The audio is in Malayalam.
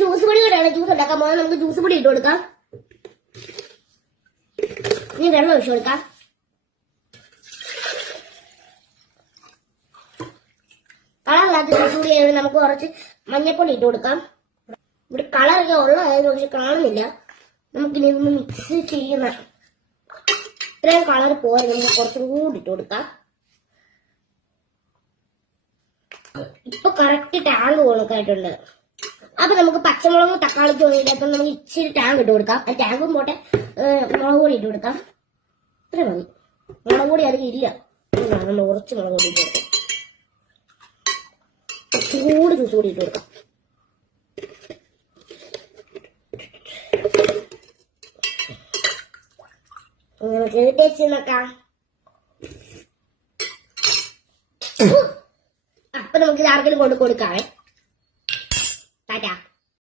ജ്യൂസ് പൊടി കൂടെയാണ് ജ്യൂസ് ഉണ്ടാക്കാൻ പോകുന്നത്. നമുക്ക് ജ്യൂസ് പൊടി ഇട്ട് കൊടുക്കാം. ഇനി വെള്ളം ഒഴിച്ചു കൊടുക്കാം. കളറില്ലാത്ത ജ്യൂസ് പൊടി നമുക്ക് കുറച്ച് മഞ്ഞപ്പൊടി ഇട്ട് കൊടുക്കാം. ഇവിടെ കളറൊക്കെ ഉള്ളതായിരുന്നു, പക്ഷെ കാണുന്നില്ല. നമുക്കിനി ഇതൊന്ന് മിക്സ് ചെയ്യണം. ഇത്രയും കളർ പോരെ, നമുക്ക് കുറച്ചും കൂടി ഇട്ട് കൊടുക്കാം. ഇപ്പൊ കറക്റ്റ് ടാങ്ക് കണക്കായിട്ടുണ്ട്. അപ്പൊ നമുക്ക് പച്ചമുളകും തക്കാളിക്കും ഒന്നും അപ്പൊ നമുക്ക് ഇച്ചിരി ടാങ്ക് ഇട്ട് കൊടുക്കാം. ആ ടാങ്കും പോട്ടെ, മുളക് പൊടി ഇട്ട് കൊടുക്കാം. ഇത്ര മതി. മുളക് പൊടി അധികം ഇല്ല, നമ്മൾ കുറച്ച് മുളക് പൊടി ഇട്ട് കൊടുക്കാം. കുറച്ചുകൂടി ജ്യൂസ് കൂടി ഇട്ട് കൊടുക്കാം. ടേസ്റ്റ് നോക്കാം. അപ്പൊ നമുക്ക് ഇത് ആർക്കെങ്കിലും കൊടുക്കാവേ. ടാറ്റാ.